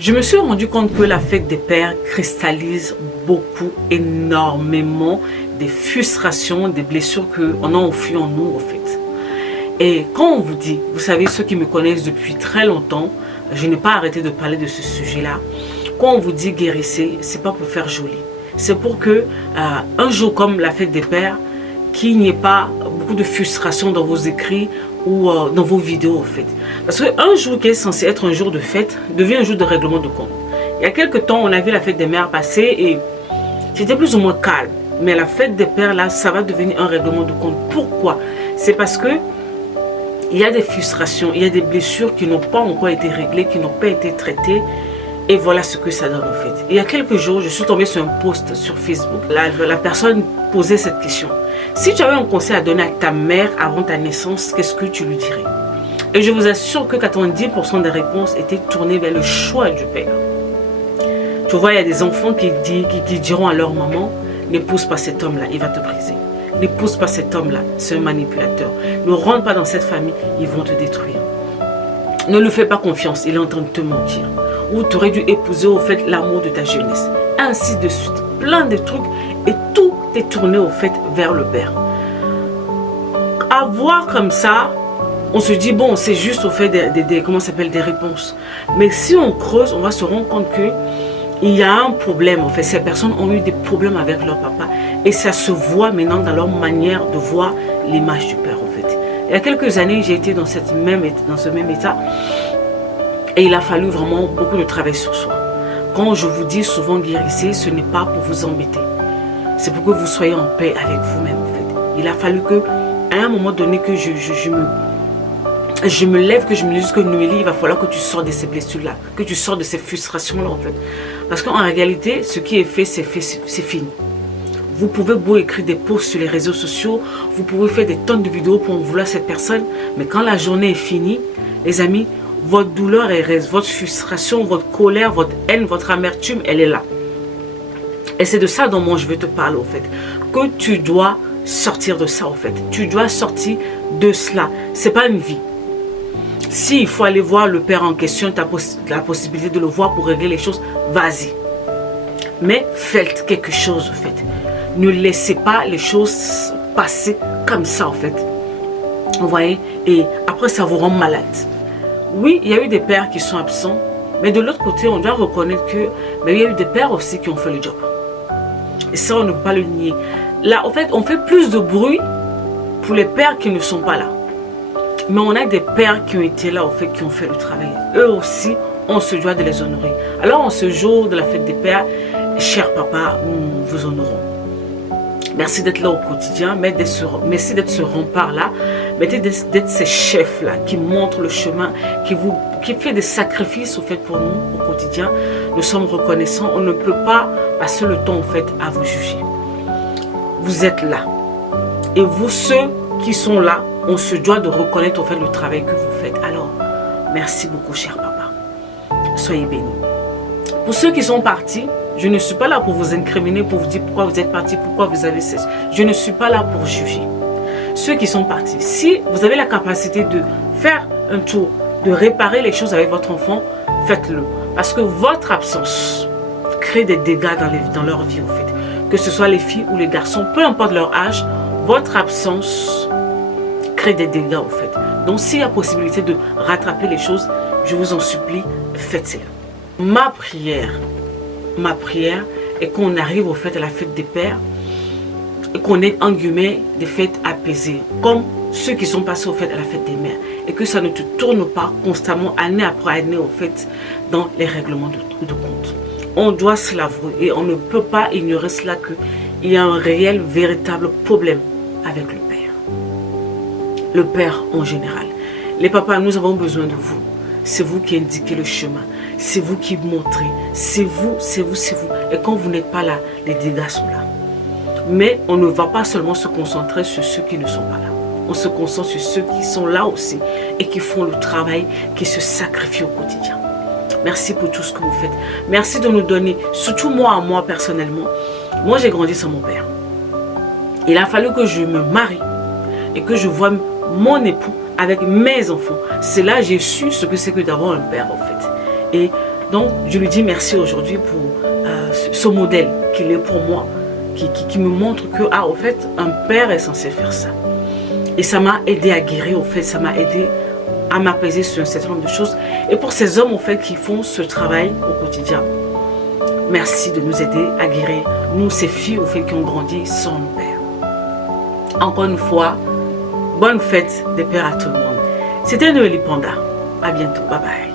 Je me suis rendu compte que la fête des pères cristallise beaucoup, énormément des frustrations, des blessures qu'on a enfuies en nous, en fait. Et quand on vous dit, vous savez, ceux qui me connaissent depuis très longtemps, je n'ai pas arrêté de parler de ce sujet-là. Quand on vous dit guérissez, c'est pas pour faire joli. C'est pour que un jour comme la fête des pères, qu'il n'y ait pas beaucoup de frustration dans vos écrits ou dans vos vidéos, en fait. Parce qu'un jour qui est censé être un jour de fête devient un jour de règlement de compte. Il y a quelques temps, on a vu la fête des mères passer et c'était plus ou moins calme. Mais la fête des pères, là, ça va devenir un règlement de compte. Pourquoi? C'est parce que il y a des frustrations, il y a des blessures qui n'ont pas encore été réglées, qui n'ont pas été traitées. Et voilà ce que ça donne en fait. Il y a quelques jours, je suis tombée sur un post sur Facebook. La personne posait cette question. Si tu avais un conseil à donner à ta mère avant ta naissance, qu'est-ce que tu lui dirais? Et je vous assure que 90% des réponses étaient tournées vers le choix du père. Tu vois, il y a des enfants qui diront à leur maman, n'épouse pas cet homme-là, il va te briser. N'épouse pas cet homme-là, c'est un manipulateur. Ne rentre pas dans cette famille, ils vont te détruire. Ne lui fais pas confiance, il est en train de te mentir. Ou tu aurais dû épouser au fait l'amour de ta jeunesse. Ainsi de suite, plein de trucs et tout est tourné au fait vers le père. À voir comme ça, on se dit bon, c'est juste au fait des réponses. Mais si on creuse, on va se rendre compte que il y a un problème. En fait, ces personnes ont eu des problèmes avec leur papa et ça se voit maintenant dans leur manière de voir l'image du père. En fait, il y a quelques années, j'ai été dans ce même état. Et il a fallu vraiment beaucoup de travail sur soi. Quand je vous dis souvent guérissez, ce n'est pas pour vous embêter. C'est pour que vous soyez en paix avec vous-même. En fait. Il a fallu que, à un moment donné, que je me lève, que je me dise que Noélie, il va falloir que tu sors de ces blessures-là, que tu sors de ces frustrations-là, en fait. Parce qu'en réalité, ce qui est fait, c'est fini. Vous pouvez beau écrire des posts sur les réseaux sociaux, vous pouvez faire des tonnes de vidéos pour en vouloir cette personne, mais quand la journée est finie, les amis, votre douleur elle reste, votre frustration, votre colère, votre haine, votre amertume, elle est là. Et c'est de ça dont moi je veux te parler au fait. Que tu dois sortir de ça au fait. Tu dois sortir de cela. C'est pas une vie. S'il faut aller voir le père en question, tu as la possibilité de le voir pour régler les choses, vas-y. Mais faites quelque chose au fait. Ne laissez pas les choses passer comme ça en fait. Vous voyez? Et après ça vous rend malade. Oui, il y a eu des pères qui sont absents, mais de l'autre côté, on doit reconnaître que il y a eu des pères aussi qui ont fait le job. Et ça, on ne peut pas le nier. Là, en fait, on fait plus de bruit pour les pères qui ne sont pas là. Mais on a des pères qui ont été là, en fait, qui ont fait le travail. Eux aussi, on se doit de les honorer. Alors, en ce jour de la fête des pères, cher papa, nous vous honorons. Merci d'être là au quotidien, merci d'être ce rempart-là, merci d'être ces chefs-là qui montrent le chemin, qui fait des sacrifices au fait pour nous au quotidien. Nous sommes reconnaissants, on ne peut pas passer le temps au fait à vous juger. Vous êtes là. Et vous, ceux qui sont là, on se doit de reconnaître au fait le travail que vous faites. Alors, merci beaucoup, cher papa. Soyez bénis. Pour ceux qui sont partis, je ne suis pas là pour vous incriminer, pour vous dire pourquoi vous êtes parti, pourquoi vous avez cessé. Je ne suis pas là pour juger. Ceux qui sont partis, si vous avez la capacité de faire un tour, de réparer les choses avec votre enfant, faites-le. Parce que votre absence crée des dégâts dans leur vie, en fait. Que ce soit les filles ou les garçons, peu importe leur âge, votre absence crée des dégâts, en fait. Donc, s'il y a possibilité de rattraper les choses, je vous en supplie, faites-le. Ma prière est qu'on arrive au fait à la fête des pères et qu'on ait en guillemets des fêtes apaisées comme ceux qui sont passés au fait à la fête des mères et que ça ne te tourne pas constamment année après année au fait dans les règlements de compte. On doit se l'avouer et on ne peut pas ignorer cela qu'il y a un réel, véritable problème avec le père. Le père en général. Les papas, nous avons besoin de vous. C'est vous qui indiquez le chemin. C'est vous qui montrez. C'est vous. Et quand vous n'êtes pas là, les dégâts sont là. Mais on ne va pas seulement se concentrer sur ceux qui ne sont pas là. On se concentre sur ceux qui sont là aussi et qui font le travail, qui se sacrifient au quotidien. Merci pour tout ce que vous faites. Merci de nous donner, surtout moi personnellement. Moi, j'ai grandi sans mon père. Il a fallu que je me marie et que je voie mon époux avec mes enfants. C'est là que j'ai su ce que c'est que d'avoir un père en fait. Et Donc, je lui dis merci aujourd'hui pour ce modèle qu'il est pour moi, qui me montre que, au fait, un père est censé faire ça. Et ça m'a aidé à guérir, au fait, ça m'a aidé à m'apaiser sur un certain nombre de choses. Et pour ces hommes, au fait, qui font ce travail au quotidien, merci de nous aider à guérir, nous, ces filles, au fait, qui ont grandi sans nos pères. Encore une fois, bonne fête des pères à tout le monde. C'était Noélie Panda. À bientôt. Bye bye.